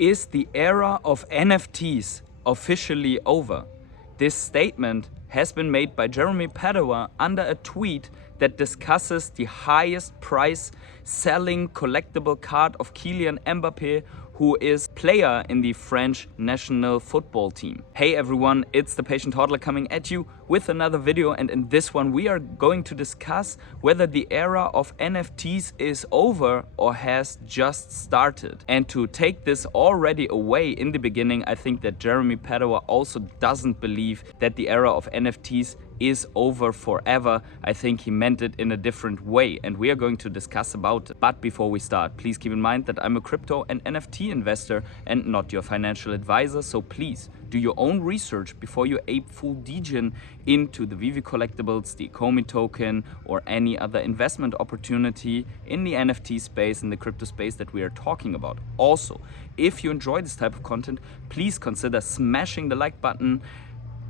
Is the era of NFTs officially over? This statement has been made by Jeremy Padua under a tweet that discusses the highest price selling collectible card of Kylian Mbappé, who is player in the French national football team. Hey everyone, it's the Patient Toddler coming at you with another video, and in this one we are going to discuss whether the era of NFTs is over or has just started. And to take this already away in the beginning, I think that Jeremy Padua also doesn't believe that the era of NFTs is over forever. I think he meant it in a different way, and we are going to discuss about it. But before we start, please keep in mind that I'm a crypto and NFT investor and not your financial advisor, so please do your own research before you ape full degen into the veve collectibles, the ecomi token, or any other investment opportunity in the NFT space, in the crypto space that we are talking about. Also, if you enjoy this type of content, please consider smashing the like button,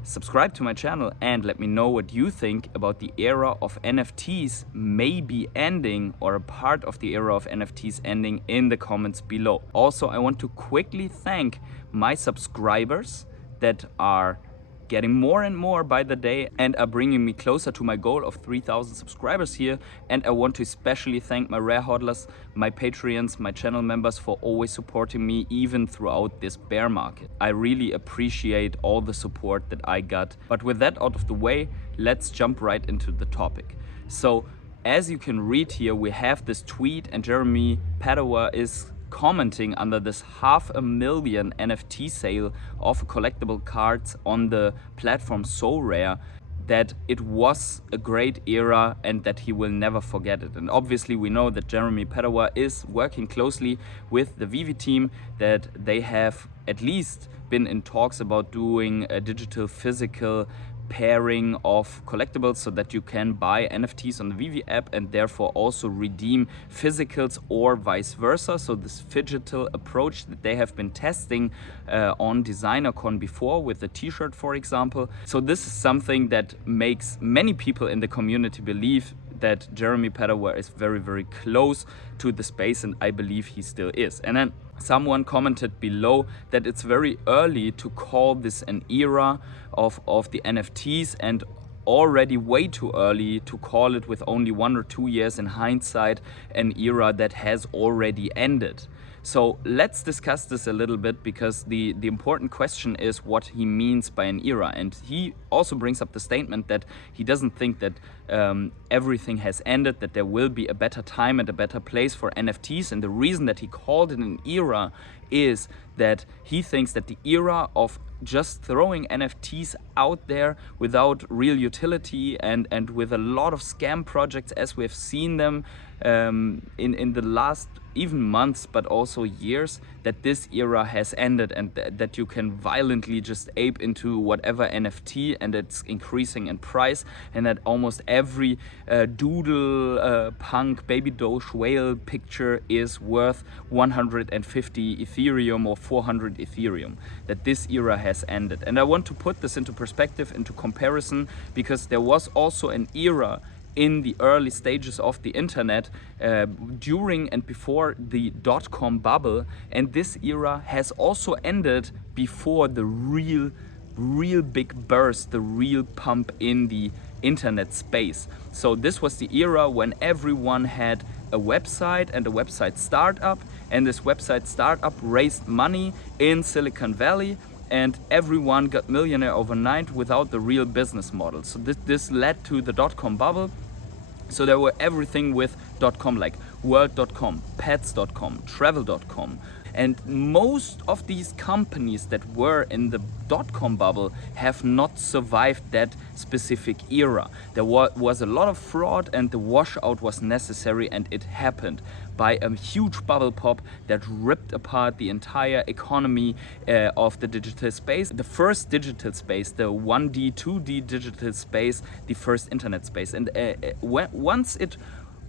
subscribe to my channel, and let me know what you think about the era of NFTs maybe ending, or a part of the era of NFTs ending, in the comments below. Also, I want to quickly thank my subscribers that are getting more and more by the day and are bringing me closer to my goal of 3,000 subscribers here. And I want to especially thank my rare hodlers, my Patreons, my channel members for always supporting me even throughout this bear market. I really appreciate all the support that I got. But with that out of the way, let's jump right into the topic. So as you can read here, we have this tweet, and Jeremy Padua is commenting under this 500,000 NFT sale of collectible cards on the platform So Rare, that it was a great era and that he will never forget it. And obviously we know that Jeremy Padua is working closely with the veve team, that they have at least been in talks about doing a digital physical pairing of collectibles so that you can buy NFTs on the veve app and therefore also redeem physicals, or vice versa. So this phygital approach that they have been testing on DesignerCon before with the t-shirt, for example. So this is something that makes many people in the community believe that Jeremy Padua is very, very close to the space, and I believe he still is. And then someone commented below that it's very early to call this an era of the NFTs, and already way too early to call it, with only 1 or 2 years in hindsight, an era that has already ended. So let's discuss this a little bit, because the important question is what he means by an era. And he also brings up the statement that he doesn't think that everything has ended, that there will be a better time and a better place for NFTs. And the reason that he called it an era is that he thinks that the era of just throwing NFTs out there without real utility and with a lot of scam projects as we've seen them in the last even months but also years, that this era has ended, and that you can violently just ape into whatever NFT and it's increasing in price, and that almost every doodle punk baby doge whale picture is worth 150 Ethereum or 400 Ethereum, that this era has ended. And I want to put this into perspective, into comparison, because there was also an era in the early stages of the internet, during and before the dot-com bubble, and this era has also ended before the real big burst, the real pump in the internet space. So this was the era when everyone had a website and a website startup, and this website startup raised money in Silicon Valley, and everyone got millionaire overnight without the real business model. So this led to the dot-com bubble. So there were everything with .com, like world.com, pets.com, travel.com. And most of these companies that were in the dot-com bubble have not survived that specific era. There was a lot of fraud, and the washout was necessary, and it happened by a huge bubble pop that ripped apart the entire economy of the digital space. The first digital space, the 1D, 2D digital space, the first internet space. And once it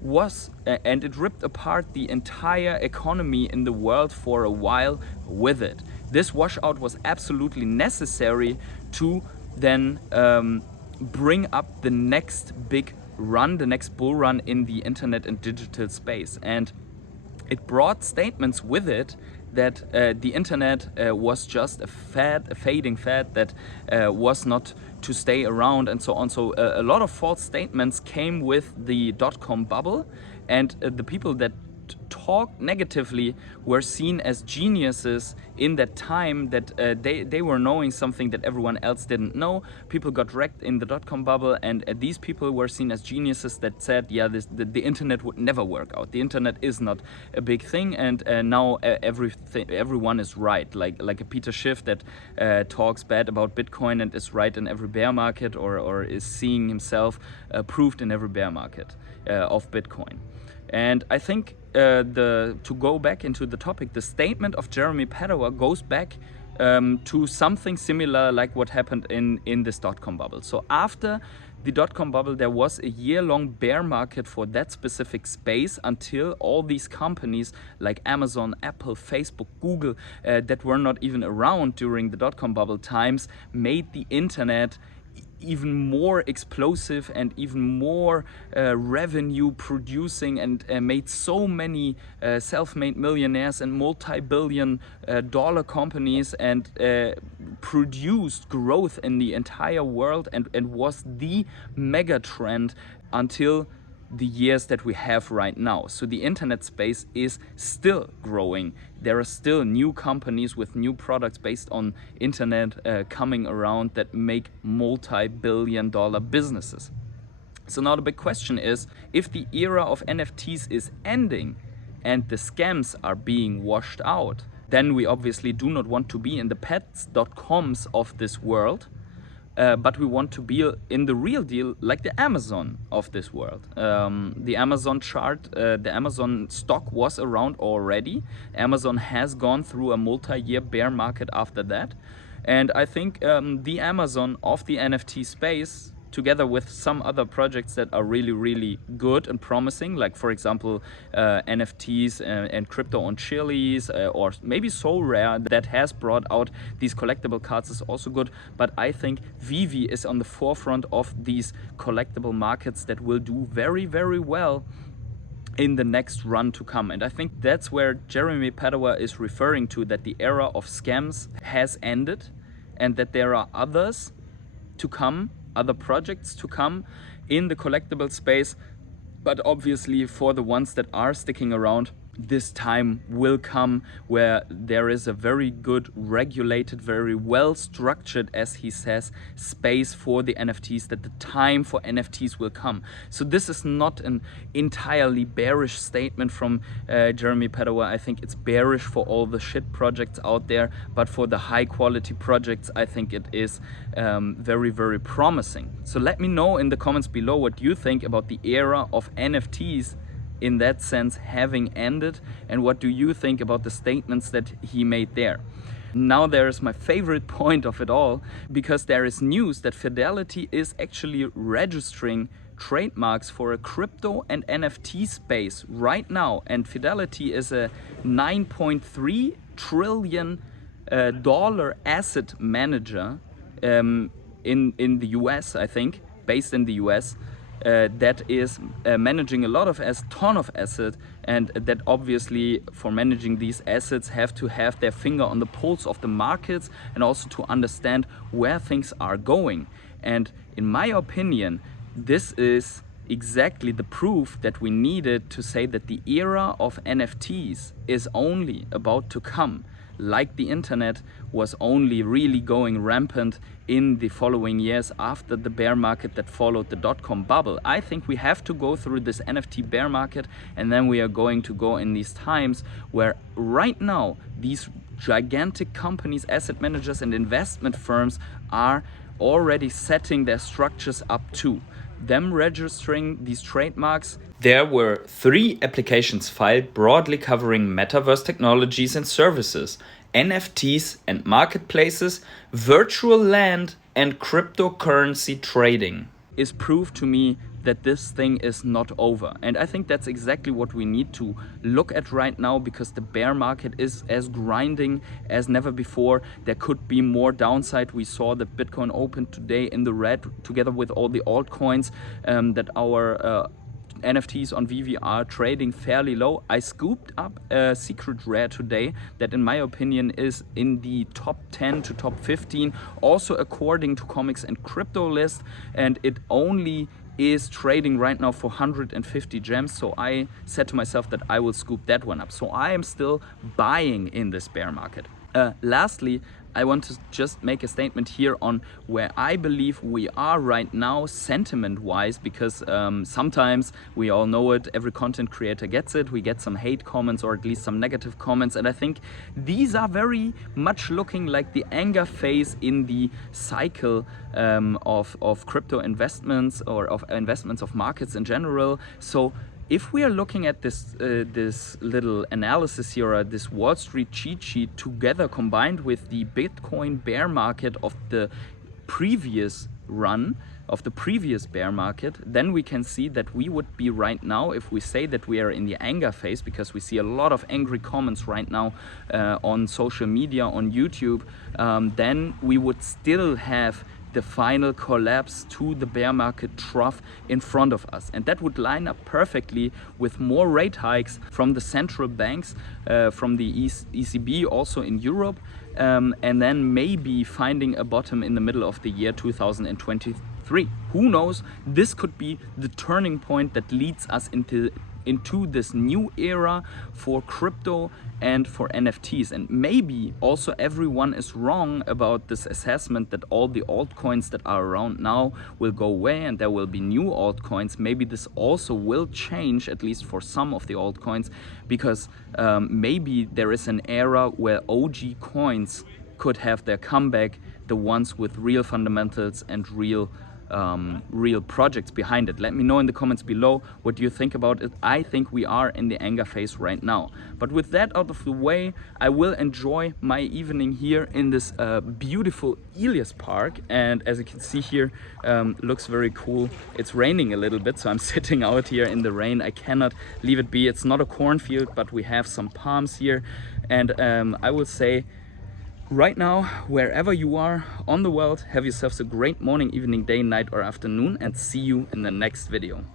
was, and it ripped apart the entire economy in the world for a while with it. This washout was absolutely necessary to then bring up the next big run, the next bull run in the internet and digital space. And it brought statements with it that the internet was just a fad, a fading fad that was not to stay around and so on. So a lot of false statements came with the dot-com bubble, and the people that talk negatively were seen as geniuses in that time, that they were knowing something that everyone else didn't know. People got wrecked in the dot-com bubble, and these people were seen as geniuses that said, yeah, the internet would never work out. The internet is not a big thing, and now everyone is right. Like a Peter Schiff that talks bad about Bitcoin and is right in every bear market, or is seeing himself proved in every bear market of Bitcoin. And I think to go back into the topic, the statement of Jeremy Padua goes back to something similar like what happened in this dot-com bubble. So after the dot-com bubble, there was a year-long bear market for that specific space until all these companies like Amazon, Apple, Facebook, Google that were not even around during the dot-com bubble times made the internet even more explosive and even more revenue producing, and made so many self-made millionaires and multi-billion dollar companies, and produced growth in the entire world, and was the mega trend until the years that we have right now. So the internet space is still growing. There are still new companies with new products based on internet coming around that make multi-billion dollar businesses. So now the big question is, if the era of NFTs is ending and the scams are being washed out, then we obviously do not want to be in the pets.coms of this world. But we want to be in the real deal, like the Amazon of this world. The Amazon chart, the Amazon stock was around already. Amazon has gone through a multi-year bear market after that. And I think the Amazon of the NFT space, together with some other projects that are really, really good and promising, like for example NFTs and crypto on Chili's, or maybe So Rare that has brought out these collectible cards, is also good. But I think veve is on the forefront of these collectible markets that will do very, very well in the next run to come. And I think that's where Jeremy Padua is referring to, that the era of scams has ended and that there are others to come, other projects to come in the collectible space. But obviously for the ones that are sticking around, this time will come where there is a very good regulated, very well structured, as he says, space for the NFTs, that the time for NFTs will come. So this is not an entirely bearish statement from Jeremy Padua. I think it's bearish for all the shit projects out there, but for the high quality projects, I think it is very, very promising. So let me know in the comments below what you think about the era of NFTs in that sense having ended, and what do you think about the statements that he made there. Now there is my favorite point of it all, because there is news that Fidelity is actually registering trademarks for a crypto and NFT space right now, and Fidelity is a $9.3 trillion dollar asset manager in the US, I think, based in the US. That is managing a lot of ton of assets, and that obviously for managing these assets have to have their finger on the pulse of the markets, and also to understand where things are going. And in my opinion, this is exactly the proof that we needed to say that the era of NFTs is only about to come, like the internet was only really going rampant in the following years after the bear market that followed the dot-com bubble. I think we have to go through this NFT bear market, and then we are going to go in these times where right now these gigantic companies, asset managers and investment firms are already setting their structures up to them registering these trademarks. There were 3 applications filed broadly covering metaverse technologies and services, NFTs and marketplaces, virtual land, and cryptocurrency trading. Is proof to me that this thing is not over. And I think that's exactly what we need to look at right now, because the bear market is as grinding as never before. There could be more downside. We saw that Bitcoin opened today in the red together with all the altcoins, that our NFTs on veve are trading fairly low. I scooped up a secret rare today that in my opinion is in the top 10 to top 15, also according to Comics and Crypto list, and it only is trading right now for 150 gems. So I said to myself that I will scoop that one up. So I am still buying in this bear market. Lastly, I want to just make a statement here on where I believe we are right now sentiment-wise, because sometimes, we all know it, every content creator gets it, we get some hate comments or at least some negative comments, and I think these are very much looking like the anger phase in the cycle of crypto investments or of investments of markets in general. So if we are looking at this this little analysis here, or this Wall Street cheat sheet together combined with the Bitcoin bear market of the previous run, of the previous bear market, then we can see that we would be right now, if we say that we are in the anger phase, because we see a lot of angry comments right now on social media, on YouTube, then we would still have the final collapse to the bear market trough in front of us, and that would line up perfectly with more rate hikes from the central banks, from the ECB also in Europe, and then maybe finding a bottom in the middle of the year 2023. Who knows, this could be the turning point that leads us into this new era for crypto and for NFTs. And maybe also everyone is wrong about this assessment that all the altcoins that are around now will go away and there will be new altcoins. Maybe this also will change, at least for some of the altcoins, because maybe there is an era where OG coins could have their comeback, the ones with real fundamentals and real projects behind it. Let me know in the comments below what you think about it. I think we are in the anger phase right now. But with that out of the way, I will enjoy my evening here in this beautiful Elias Park. And as you can see here, looks very cool. It's raining a little bit, so I'm sitting out here in the rain. I cannot leave it be. It's not a cornfield, but we have some palms here. And I will say, right now, wherever you are on the world, have yourselves a great morning, evening, day, night or afternoon, and see you in the next video.